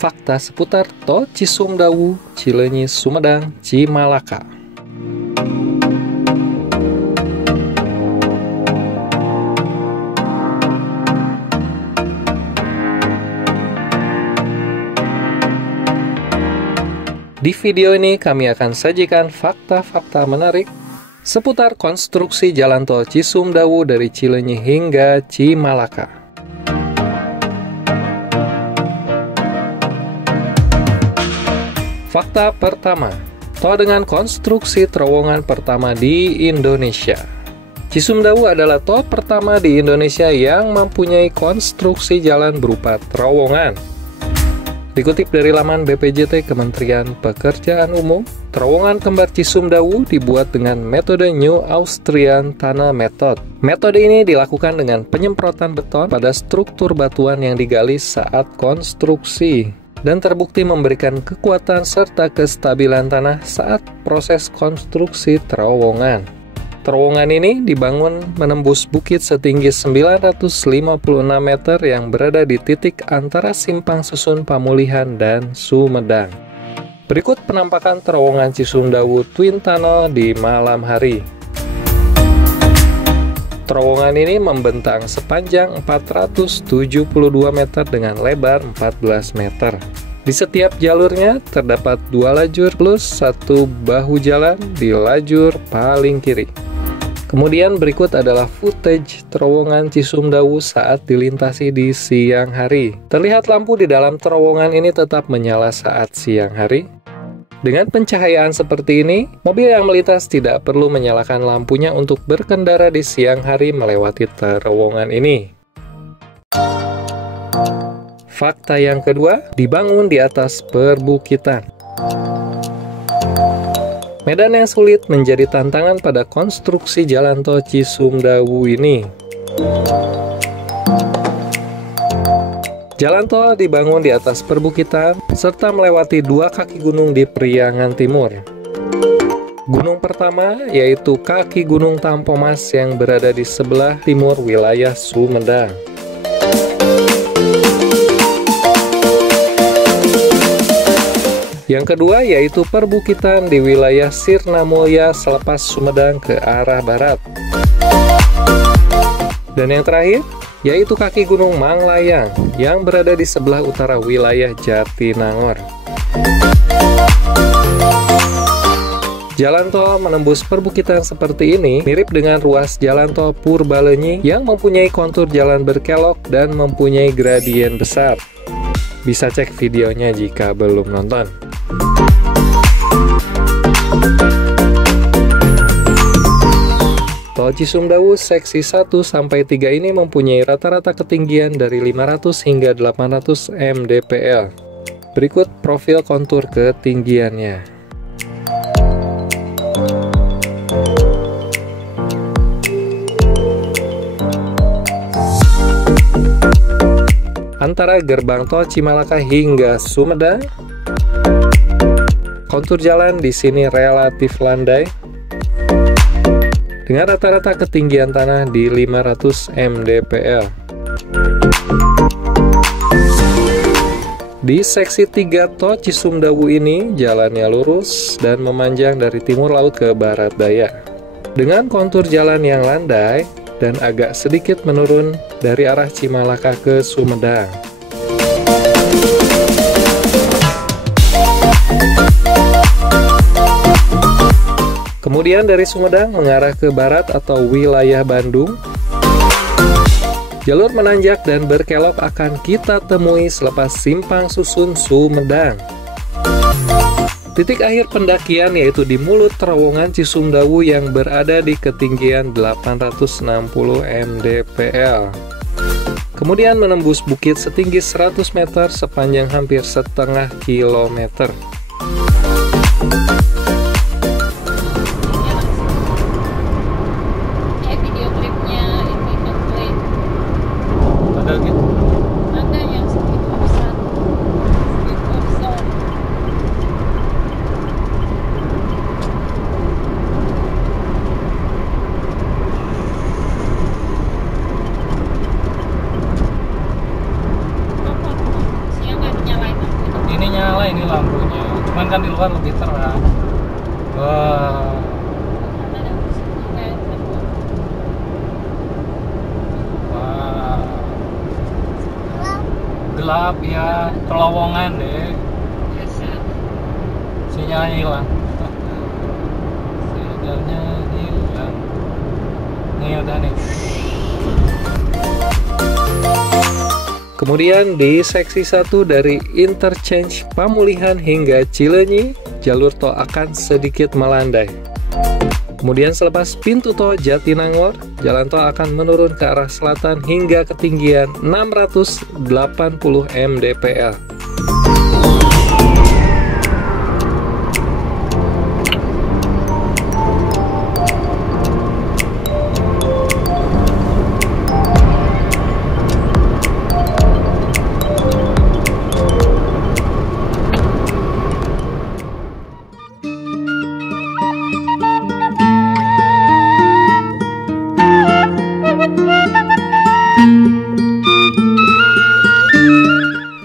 fakta seputar Tol Cisumdawu, Cileunyi, Sumedang, Cimalaka. Di video ini kami akan sajikan fakta-fakta menarik seputar konstruksi jalan tol Cisumdawu dari Cileunyi hingga Cimalaka. Fakta pertama, tol dengan konstruksi terowongan pertama di Indonesia. Cisumdawu adalah tol pertama di Indonesia yang mempunyai konstruksi jalan berupa terowongan. Dikutip dari laman BPJT Kementerian Pekerjaan Umum, terowongan kembar Cisumdawu dibuat dengan metode New Austrian Tunnel Method. Metode ini dilakukan dengan penyemprotan beton pada struktur batuan yang digali saat konstruksi dan terbukti memberikan kekuatan serta kestabilan tanah saat proses konstruksi terowongan. Terowongan ini dibangun menembus bukit setinggi 956 meter yang berada di titik antara Simpang Susun Pamulihan dan Sumedang. Berikut penampakan terowongan Cisumdawu Twin Tunnel di malam hari. Terowongan ini membentang sepanjang 472 meter dengan lebar 14 meter. Di setiap jalurnya terdapat 2 lajur plus 1 bahu jalan di lajur paling kiri. Kemudian berikut adalah footage terowongan Cisumdawu saat dilintasi di siang hari. Terlihat lampu di dalam terowongan ini tetap menyala saat siang hari. Dengan pencahayaan seperti ini, mobil yang melintas tidak perlu menyalakan lampunya untuk berkendara di siang hari melewati terowongan ini. Fakta yang kedua, dibangun di atas perbukitan. Medan yang sulit menjadi tantangan pada konstruksi jalan tol Cisumdawu ini. Jalan tol dibangun di atas perbukitan serta melewati 2 kaki gunung di Priangan Timur. Gunung pertama yaitu kaki Gunung Tampomas yang berada di sebelah timur wilayah Sumedang. Yang kedua yaitu perbukitan di wilayah Sirnamulya selepas Sumedang ke arah barat. Dan yang terakhir yaitu kaki Gunung Manglayang yang berada di sebelah utara wilayah Jatinangor. Jalan tol menembus perbukitan seperti ini mirip dengan ruas jalan tol Purbalenyi yang mempunyai kontur jalan berkelok dan mempunyai gradien besar. Bisa cek videonya jika belum nonton. Tol Cisumdawu seksi 1-3 ini mempunyai rata-rata ketinggian dari 500 hingga 800 mdpl. Berikut profil kontur ketinggiannya. Antara gerbang tol Cimalaka hingga Sumedang, kontur jalan di sini relatif landai dengan rata-rata ketinggian tanah di 500 mdpl. Di seksi 3 tol Cisumdawu ini jalannya lurus dan memanjang dari timur laut ke barat daya dengan kontur jalan yang landai dan agak sedikit menurun dari arah Cimalaka ke Sumedang. Kemudian dari Sumedang mengarah ke barat atau wilayah Bandung, jalur menanjak dan berkelok akan kita temui selepas Simpang Susun Sumedang. Titik akhir pendakian yaitu di mulut terowongan Cisumdawu yang berada di ketinggian 860 mdpl. Kemudian menembus bukit setinggi 100 meter sepanjang hampir setengah kilometer. kan di luar lebih terang. Wah. Wah. Gelap ya, terowongan deh. Sinyalnya hilang. Sinyalnya hilang. Nih udah nih. Kemudian di seksi 1 dari interchange Pamulihan hingga Cileunyi, jalur tol akan sedikit melandai. Kemudian selepas pintu tol Jatinangor, jalan tol akan menurun ke arah selatan hingga ketinggian 680 mdpl.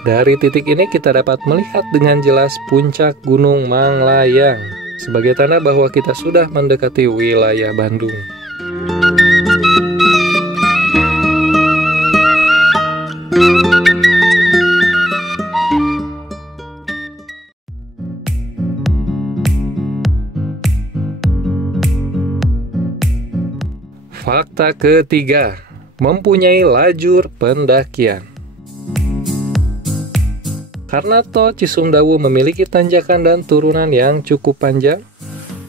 Dari titik ini kita dapat melihat dengan jelas puncak Gunung Manglayang, sebagai tanda bahwa kita sudah mendekati wilayah Bandung. Fakta ketiga, mempunyai lajur pendakian. Karena tol Cisumdawu memiliki tanjakan dan turunan yang cukup panjang,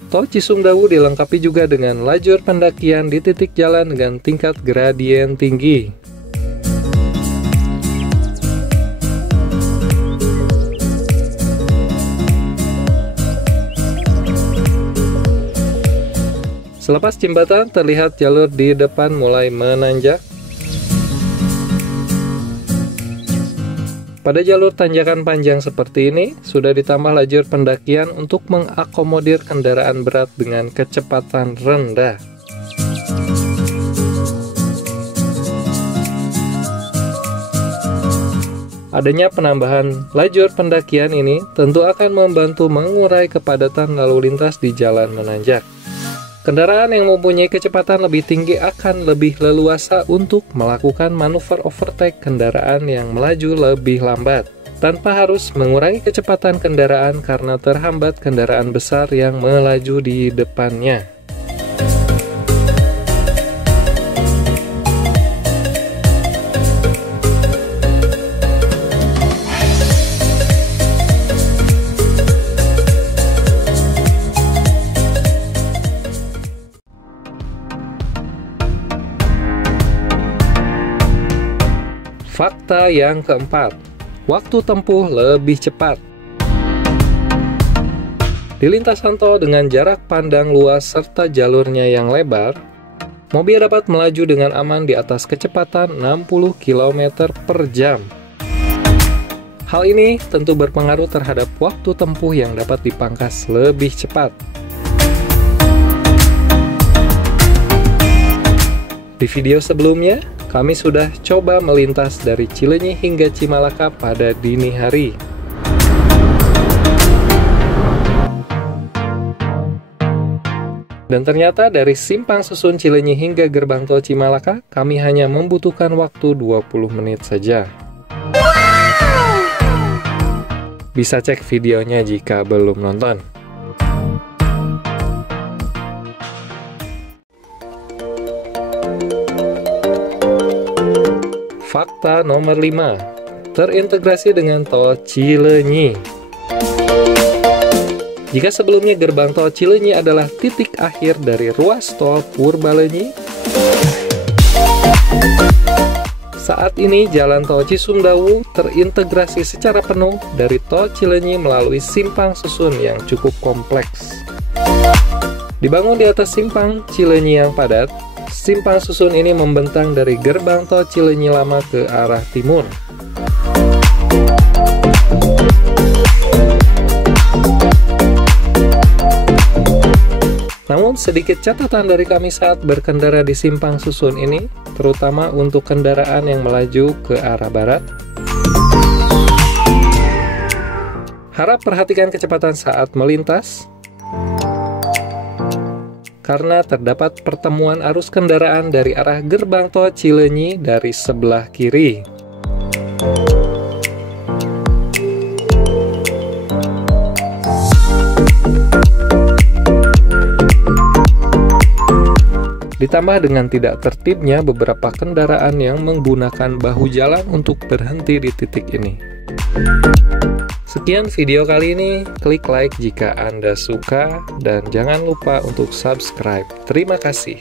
tol Cisumdawu dilengkapi juga dengan lajur pendakian di titik jalan dengan tingkat gradien tinggi. Selepas jembatan, terlihat jalur di depan mulai menanjak. Pada jalur tanjakan panjang seperti ini, sudah ditambah lajur pendakian untuk mengakomodir kendaraan berat dengan kecepatan rendah. Adanya penambahan lajur pendakian ini tentu akan membantu mengurai kepadatan lalu lintas di jalan menanjak. Kendaraan yang mempunyai kecepatan lebih tinggi akan lebih leluasa untuk melakukan manuver overtake kendaraan yang melaju lebih lambat, tanpa harus mengurangi kecepatan kendaraan karena terhambat kendaraan besar yang melaju di depannya. Fakta yang keempat, waktu tempuh lebih cepat. Di lintasan tol dengan jarak pandang luas serta jalurnya yang lebar, mobil dapat melaju dengan aman di atas kecepatan 60 km per jam. Hal ini tentu berpengaruh terhadap waktu tempuh yang dapat dipangkas lebih cepat. Di video sebelumnya, kami sudah coba melintas dari Cileunyi hingga Cimalaka pada dini hari. Dan ternyata dari Simpang Susun Cileunyi hingga gerbang tol Cimalaka, kami hanya membutuhkan waktu 20 menit saja. Bisa cek videonya jika belum nonton. Fakta nomor 5, terintegrasi dengan tol Cileunyi. Jika sebelumnya gerbang tol Cileunyi adalah titik akhir dari ruas tol Purbalenyi, saat ini jalan tol Cisumdawu terintegrasi secara penuh dari tol Cileunyi melalui simpang susun yang cukup kompleks. Dibangun di atas simpang Cileunyi yang padat, simpang susun ini membentang dari gerbang tol Cileunyi Lama ke arah timur. Namun sedikit catatan dari kami saat berkendara di simpang susun ini, terutama untuk kendaraan yang melaju ke arah barat. Harap perhatikan kecepatan saat melintas, karena terdapat pertemuan arus kendaraan dari arah gerbang tol Cileunyi dari sebelah kiri. Ditambah dengan tidak tertibnya beberapa kendaraan yang menggunakan bahu jalan untuk berhenti di titik ini. Sekian video kali ini, klik like jika Anda suka dan jangan lupa untuk subscribe. Terima kasih.